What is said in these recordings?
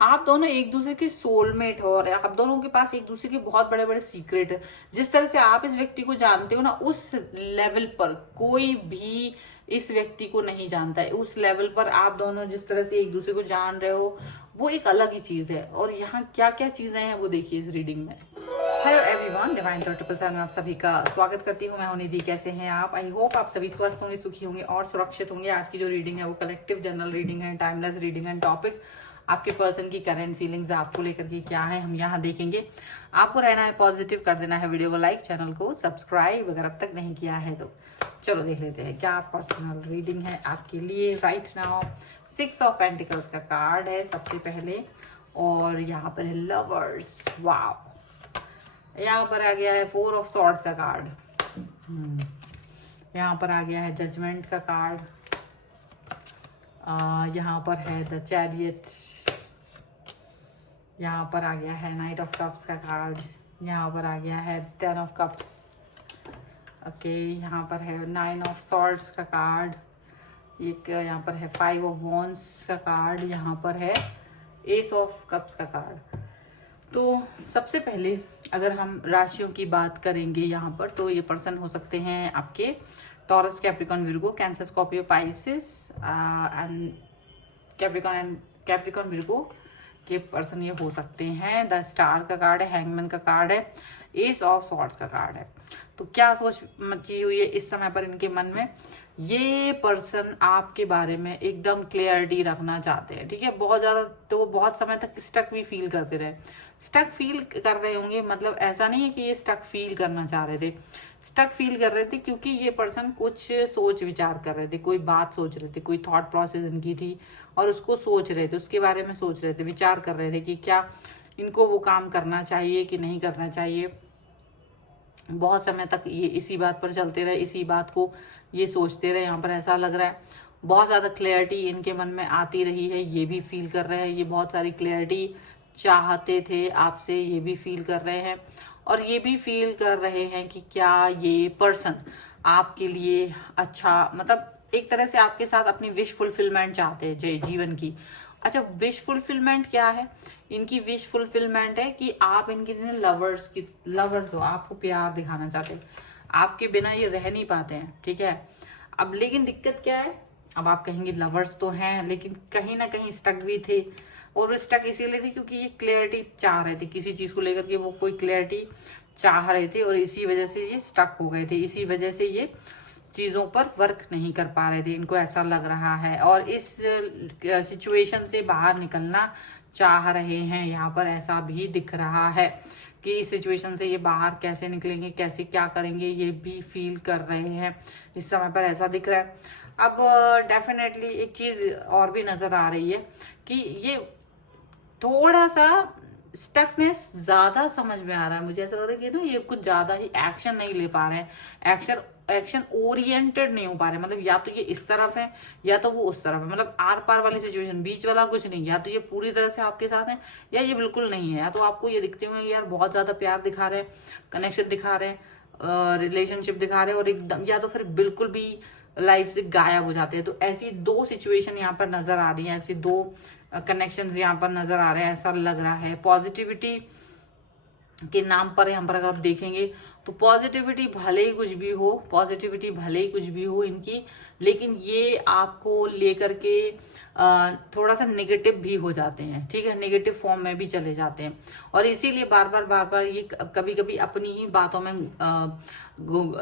आप दोनों एक दूसरे के सोलमेट हो और आप दोनों के पास एक दूसरे के बहुत बड़े बड़े सीक्रेट है। जिस तरह से आप इस व्यक्ति को जानते हो ना, उस लेवल पर कोई भी इस व्यक्ति को नहीं जानता है। उस लेवल पर आप दोनों जिस तरह से एक दूसरे को जान रहे हो, वो एक अलग ही चीज है। और यहाँ क्या क्या चीजें हैं वो देखिए इस रीडिंग में। Hello everyone, divine triple seven में आप सभी का स्वागत करती हूँ। मैं हूं निधि। कैसे हैं आप? आई होप आप सभी स्वस्थ होंगे, सुखी होंगे और सुरक्षित होंगे। आज की जो रीडिंग है वो कलेक्टिव जनरल रीडिंग है, टाइमलेस रीडिंग एंड टॉपिक आपके पर्सन की करंट फीलिंग्स आपको लेकर के क्या है हम यहाँ देखेंगे। आपको रहना है पॉजिटिव, कर देना है वीडियो को लाइक, चैनल को सब्सक्राइब अगर अब तक नहीं किया है तो। चलो देख लेते हैं क्या पर्सनल रीडिंग है आपके लिए राइट नाउ। 6 ऑफ पेंटिकल्स का कार्ड है सबसे पहले, और यहाँ पर है लवर्स। वाओ, यहाँ पर आ गया है 4 ऑफ सॉर्ड्स का कार्ड। यहाँ पर आ गया है जजमेंट का कार्ड। यहाँ पर है द चैरियट। यहाँ पर आ गया है नाइट ऑफ कप्स का कार्ड। यहाँ पर आ गया है 10 ऑफ कप्स। ओके, यहाँ पर है 9 ऑफ सॉर्ड्स का कार्ड। एक यहाँ पर है 5 ऑफ वॉन्ड्स का कार्ड। यहाँ पर है एस ऑफ कप्स का कार्ड। तो सबसे पहले अगर हम राशियों की बात करेंगे यहाँ पर, तो ये पर्सन हो सकते हैं आपके taurus, Capricorn, Virgo, cancer, Scorpio, Pisces and Capricorn Virgo के पर्सन ये हो सकते हैं। द स्टार का कार्ड है, हैंगमैन का कार्ड है, एस ऑफ सॉर्ड्स का कार्ड है। तो क्या सोच मची हुई है इस समय पर इनके मन में? ये पर्सन आपके बारे में एकदम क्लियरिटी रखना चाहते हैं, ठीक है। बहुत ज्यादा तो बहुत समय तक स्टक भी फील करते रहे, स्टक फील कर रहे होंगे। मतलब ऐसा नहीं है कि ये स्टक फील करना चाह रहे थे, स्टक फील कर रहे थे क्योंकि ये पर्सन कुछ सोच विचार कर रहे थे, कोई बात सोच रहे थे, कोई थॉट प्रोसेस इनकी थी और उसको सोच रहे थे, उसके बारे में सोच रहे थे, विचार कर रहे थे कि क्या इनको वो काम करना चाहिए कि नहीं करना चाहिए। बहुत समय तक ये इसी बात पर चलते रहे, इसी बात को ये सोचते रहे। यहाँ पर ऐसा लग रहा है बहुत ज़्यादा क्लैरिटी इनके मन में आती रही है, ये भी फील कर रहे हैं। ये बहुत सारी क्लैरिटी चाहते थे आपसे, ये भी फील कर रहे हैं। और ये भी फील कर रहे हैं कि क्या ये पर्सन आपके लिए अच्छा, मतलब एक तरह से आपके साथ अपनी विश फुलफिलमेंट चाहते हैं जीवन की। अच्छा, विश फुलफिलमेंट क्या है? इनकी विश फुलफिलमेंट है कि आप इनके लवर्स हो, आपको प्यार दिखाना चाहते हैं, आपके बिना ये रह नहीं पाते हैं, ठीक है। अब लेकिन दिक्कत क्या है? अब आप कहेंगे लवर्स तो हैं लेकिन कहीं ना कहीं स्टक भी थे, और स्टक इसीलिए थे क्योंकि ये क्लैरिटी चाह रहे थे किसी चीज को लेकर के, वो कोई क्लैरिटी चाह रहे थे और इसी वजह से ये स्टक हो गए थे, इसी वजह से ये चीज़ों पर वर्क नहीं कर पा रहे थे, इनको ऐसा लग रहा है। और इस सिचुएशन से बाहर निकलना चाह रहे हैं, यहाँ पर ऐसा भी दिख रहा है कि इस सिचुएशन से ये बाहर कैसे निकलेंगे, कैसे क्या करेंगे, ये भी फील कर रहे हैं इस समय पर, ऐसा दिख रहा है। अब डेफिनेटली एक चीज़ और भी नज़र आ रही है कि ये थोड़ा सा स्टकनेस ज्यादा समझ में आ रहा है। मुझे ऐसा लग रहा है कि ना ये कुछ ज्यादा ही एक्शन नहीं ले पा रहे हैं, एक्शन ओरिएंटेड नहीं हो पा रहे। मतलब या तो ये इस तरफ है या तो वो उस तरफ है, मतलब आर पार वाली सिचुएशन, बीच वाला कुछ नहीं। या तो ये पूरी तरह से आपके साथ है या ये बिल्कुल नहीं है। या तो आपको ये दिखते हुए यार बहुत ज्यादा प्यार दिखा रहे हैं, कनेक्शन दिखा रहे हैं, रिलेशनशिप दिखा रहे हैं, और एकदम या तो फिर बिल्कुल भी लाइफ से गायब हो जाते हैं। तो ऐसी दो सिचुएशन यहाँ पर नजर आ रही है, ऐसी दो कनेक्शंस यहाँ पर नजर आ रहे हैं। ऐसा लग रहा है पॉजिटिविटी के नाम पर यहाँ पर अगर आप देखेंगे तो पॉजिटिविटी भले ही कुछ भी हो, पॉजिटिविटी भले ही कुछ भी हो इनकी, लेकिन ये आपको लेकर के थोड़ा सा नेगेटिव भी हो जाते हैं, ठीक है, नेगेटिव फॉर्म में भी चले जाते हैं। और इसीलिए बार बार ये कभी कभी अपनी ही बातों में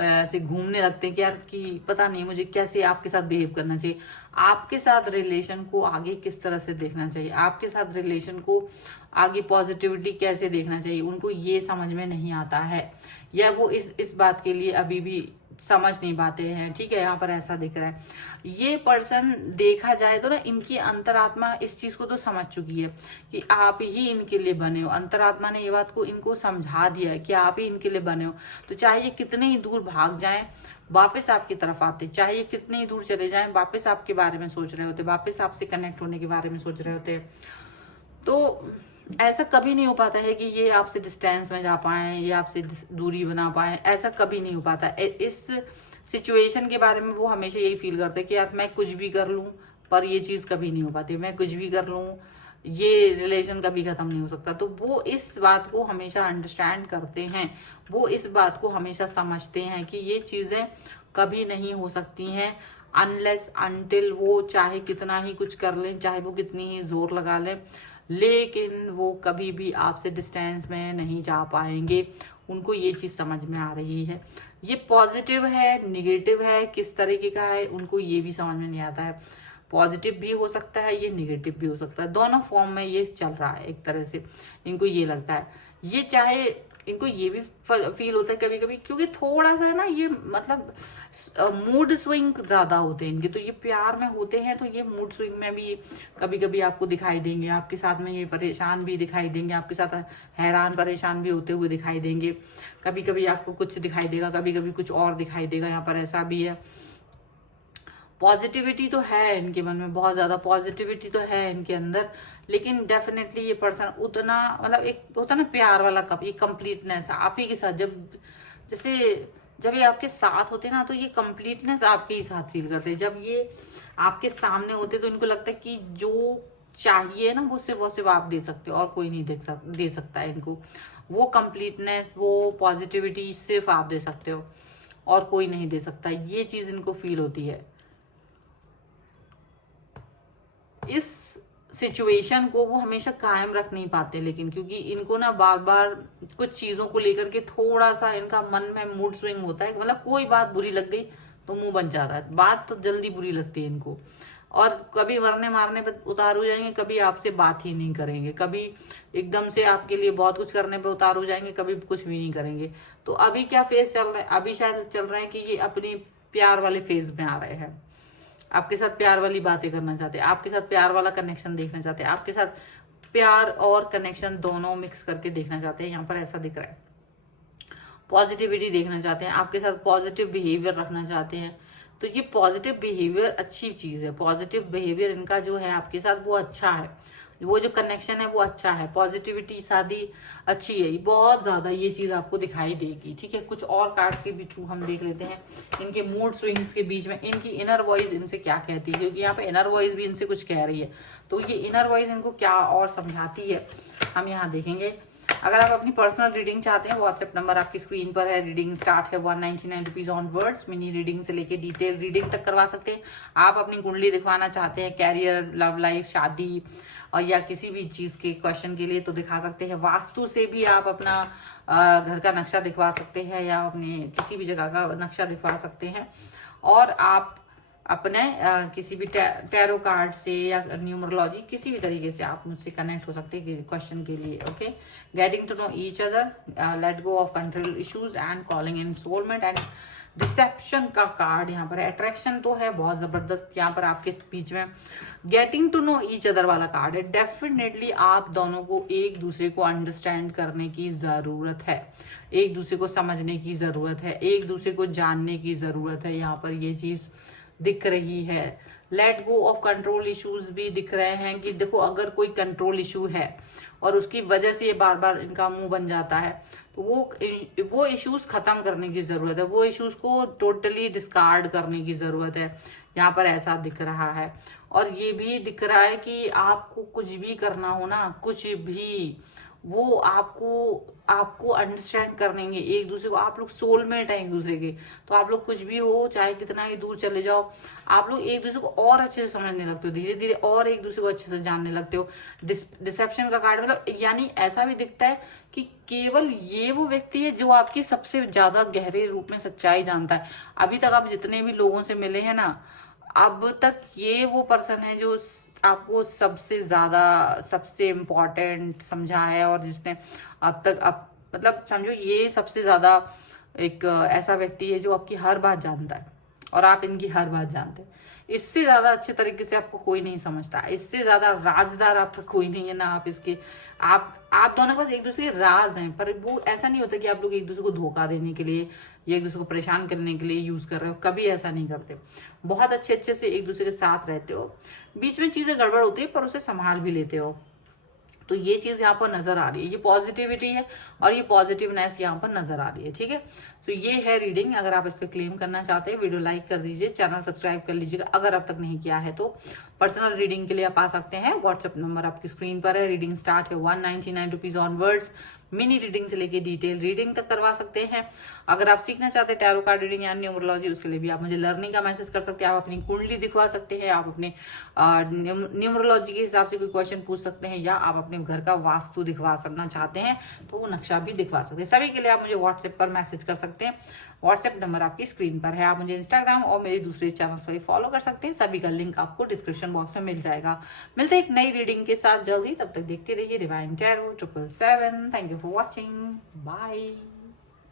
ऐसे घूमने लगते हैं कि यार कि पता नहीं मुझे कैसे आपके साथ बिहेव करना चाहिए, आपके साथ रिलेशन को आगे किस तरह से देखना चाहिए, आपके साथ रिलेशन को आगे पॉजिटिविटी कैसे देखना चाहिए, उनको ये समझ में नहीं आता है, या वो इस बात के लिए अभी भी समझ नहीं पाते हैं, ठीक है। यहाँ पर ऐसा दिख रहा है ये पर्सन, देखा जाए तो ना इनकी अंतरात्मा इस चीज को तो समझ चुकी है कि आप ही इनके लिए बने हो। अंतरात्मा ने ये बात को इनको समझा दिया है कि आप ही इनके लिए बने हो। तो चाहे ये कितने ही दूर भाग जाएं वापस आपकी तरफ आते, चाहे ये कितने ही दूर चले जाएं वापस आपके बारे में सोच रहे होते, वापस आपसे कनेक्ट होने के बारे में सोच रहे होते। तो ऐसा कभी नहीं हो पाता है कि ये आपसे डिस्टेंस में जा पाए या आपसे दूरी बना पाए, ऐसा कभी नहीं हो पाता। इस सिचुएशन के बारे में वो हमेशा यही फील करते हैं कि यार मैं कुछ भी कर लूं पर ये चीज कभी नहीं हो पाती, मैं कुछ भी कर लूं ये रिलेशन कभी खत्म नहीं हो सकता। तो वो इस बात को हमेशा अंडरस्टैंड करते हैं, वो इस बात को हमेशा समझते हैं कि ये चीजें कभी नहीं हो सकती हैं अनलेस अनटिल वो चाहे कितना ही कुछ कर लें, चाहे वो कितनी ही जोर लगा लें, लेकिन वो कभी भी आपसे डिस्टेंस में नहीं जा पाएंगे। उनको ये चीज समझ में आ रही है। ये पॉजिटिव है, निगेटिव है, किस तरीके का है, उनको ये भी समझ में नहीं आता है। पॉजिटिव भी हो सकता है, ये निगेटिव भी हो सकता है, दोनों फॉर्म में ये चल रहा है एक तरह से। इनको ये लगता है, ये चाहे इनको ये भी फील होता है कभी कभी, क्योंकि थोड़ा सा ना ये मतलब मूड स्विंग ज्यादा होते हैं इनके। तो ये प्यार में होते हैं तो ये मूड स्विंग में भी कभी कभी आपको दिखाई देंगे, आपके साथ में ये परेशान भी दिखाई देंगे, आपके साथ हैरान परेशान भी होते हुए दिखाई देंगे। कभी कभी आपको कुछ दिखाई देगा, कभी कभी कुछ और दिखाई देगा। यहाँ पर ऐसा भी है, पॉजिटिविटी तो है इनके मन में, बहुत ज्यादा पॉजिटिविटी तो है इनके अंदर, लेकिन डेफिनेटली ये पर्सन उतना मतलब एक होता ना प्यार वाला कप, ये कंप्लीटनेस आप ही के साथ जैसे जब ये आपके साथ होते हैं ना, तो ये कंप्लीटनेस आपके ही साथ फील करते हैं। जब ये आपके सामने होते तो इनको लगता है कि जो चाहिए ना वो सिर्फ आप दे सकते हो और कोई नहीं दे सकता है इनको। वो कंप्लीटनेस, वो पॉजिटिविटी सिर्फ आप दे सकते हो और कोई नहीं दे सकता। ये चीज इनको फील होती है। इस सिचुएशन को वो हमेशा कायम रख नहीं पाते, लेकिन क्योंकि इनको ना बार बार कुछ चीजों को लेकर के थोड़ा सा इनका मन में मूड स्विंग होता है। मतलब कोई बात बुरी लग गई तो मुंह बन जाता है, बात तो जल्दी बुरी लगती है इनको। और कभी मरने मारने पर उतार हो जाएंगे, कभी आपसे बात ही नहीं करेंगे, कभी एकदम से आपके लिए बहुत कुछ करने पर उतार हो जाएंगे, कभी कुछ भी नहीं करेंगे। तो अभी क्या फेज चल रहा है, अभी शायद चल रहा है कि ये अपनी प्यार वाले फेज में आ रहे हैं, आपके साथ प्यार वाली बातें करना चाहते हैं, आपके साथ प्यार वाला कनेक्शन देखना चाहते हैं, आपके साथ प्यार और कनेक्शन दोनों मिक्स करके देखना चाहते हैं। यहाँ पर ऐसा दिख रहा है, पॉजिटिविटी देखना चाहते हैं, आपके साथ पॉजिटिव बिहेवियर रखना चाहते हैं। तो ये पॉजिटिव बिहेवियर अच्छी चीज है, पॉजिटिव बिहेवियर इनका जो है आपके साथ वो अच्छा है, वो जो कनेक्शन है वो अच्छा है, पॉजिटिविटी शादी अच्छी है, बहुत ज्यादा ये चीज आपको दिखाई देगी। ठीक है, कुछ और कार्ड्स के भी थ्रू हम देख लेते हैं इनके मूड स्विंग्स के बीच में इनकी इनर वॉइस इनसे क्या कहती है, क्योंकि यहाँ पे इनर वॉइस भी इनसे कुछ कह रही है। तो ये इनर वॉइस इनको क्या और समझाती है हम यहाँ देखेंगे। अगर आप अपनी पर्सनल रीडिंग चाहते हैं, व्हाट्सएप नंबर आपकी स्क्रीन पर है। रीडिंग स्टार्ट है 199 rupees on words. Mini reading से लेके डिटेल रीडिंग तक करवा सकते हैं। आप अपनी कुंडली दिखवाना चाहते हैं, कैरियर, लव लाइफ, शादी और या किसी भी चीज के क्वेश्चन के लिए तो दिखा सकते हैं। वास्तु से भी आप अपना घर का नक्शा दिखवा सकते हैं या अपने किसी भी जगह का नक्शा दिखवा सकते हैं। और आप अपने किसी भी टैरो कार्ड से या न्यूमरोलॉजी किसी भी तरीके से आप मुझसे कनेक्ट हो सकते हैं क्वेश्चन के लिए। Okay, getting to know each other, let go of control issues and calling in soulmate and deception का कार्ड यहाँ पर है। अट्रैक्शन तो है बहुत जबरदस्त यहाँ पर आपके बीच में। Getting to know each other वाला कार्ड है। डेफिनेटली आप दोनों को एक दूसरे को अंडरस्टैंड करने की जरूरत है, एक दूसरे को समझने की जरूरत है, एक दूसरे को जानने की जरूरत है। यहाँ पर ये चीज दिख रही है। Late go of control issues भी दिख रहे हैं कि देखो अगर कोई कंट्रोल इशू है और उसकी वजह से ये बार बार इनका मुंह बन जाता है, तो वो इश्यूज खत्म करने की जरूरत है, वो इश्यूज को टोटली डिस्कार्ड करने की जरूरत है। यहाँ पर ऐसा दिख रहा है। और ये भी दिख रहा है कि आपको कुछ भी करना हो ना, कुछ भी, वो आपको अंडरस्टैंड करेंगे एक दूसरे को। आप लोग सोलमेट हैं एक दूसरे के, तो आप लोग कुछ भी हो, चाहे कितना ही दूर चले जाओ, आप लोग एक दूसरे को और अच्छे से समझने लगते हो, धीरे धीरे और एक दूसरे को अच्छे से जानने लगते हो। डिसेप्शन का कार्ड मतलब यानी ऐसा भी दिखता है कि केवल ये वो व्यक्ति है जो आपकी सबसे ज्यादा गहरे रूप में सच्चाई जानता है। अभी तक आप जितने भी लोगों से मिले हैं ना, अब तक ये वो पर्सन है जो आपको सबसे ज्यादा, सबसे इम्पोर्टेंट समझा है, और जिसने अब तक आप मतलब समझो ये सबसे ज्यादा एक ऐसा व्यक्ति है जो आपकी हर बात जानता है और आप इनकी हर बात जानते हैं। इससे ज्यादा अच्छे तरीके से आपको कोई नहीं समझता, इससे ज्यादा राजदार आपका कोई नहीं है ना। आप इसके आप दोनों के पास एक दूसरे के राज हैं, पर वो ऐसा नहीं होता कि आप लोग एक दूसरे को धोखा देने के लिए या एक दूसरे को परेशान करने के लिए यूज कर रहे हो, कभी ऐसा नहीं करते। बहुत अच्छे से एक दूसरे के साथ रहते हो, बीच में चीजें गड़बड़ होती है पर उसे संभाल भी लेते हो। तो ये चीज यहाँ पर नजर आ रही है, ये पॉजिटिविटी है और ये पॉजिटिवनेस यहाँ पर नजर आ रही है। ठीक है, तो ये है रीडिंग। अगर आप इस पे क्लेम करना चाहते हैं, वीडियो लाइक कर दीजिए, चैनल सब्सक्राइब कर लीजिएगा अगर अब तक नहीं किया है तो। पर्सनल रीडिंग के लिए आप आ सकते हैं, व्हाट्सएप नंबर आपकी स्क्रीन पर है। रीडिंग स्टार्ट है 199 रुपीज ऑनवर्ड्स। मिनी रीडिंग से लेके डिटेल रीडिंग तक करवा सकते हैं। अगर आप सीखना चाहते हैं टैरो कार्ड रीडिंग या न्यूमरोलॉजी, उसके लिए भी आप मुझे लर्निंग का मैसेज कर सकते हैं। आप अपनी कुंडली दिखवा सकते हैं, आप अपने न्यूमरोलॉजी के हिसाब से कोई क्वेश्चन पूछ सकते हैं, या आप अपने घर का वास्तु दिखवा सकना चाहते हैं तो वो नक्शा भी दिखवा सकते हैं। सभी के लिए आप मुझे व्हाट्सएप पर मैसेज कर सकते हैं। व्हाट्सएप नंबर आपकी स्क्रीन पर है। आप मुझे इंस्टाग्राम और मेरे दूसरे चैनल्स पर फॉलो कर सकते हैं, सभी का लिंक आपको डिस्क्रिप्शन बॉक्स में मिल जाएगा। मिलते हैं एक नई रीडिंग के साथ जल्द ही, तब तक देखते रहिए divine tarot 777। Thank you for watching, bye.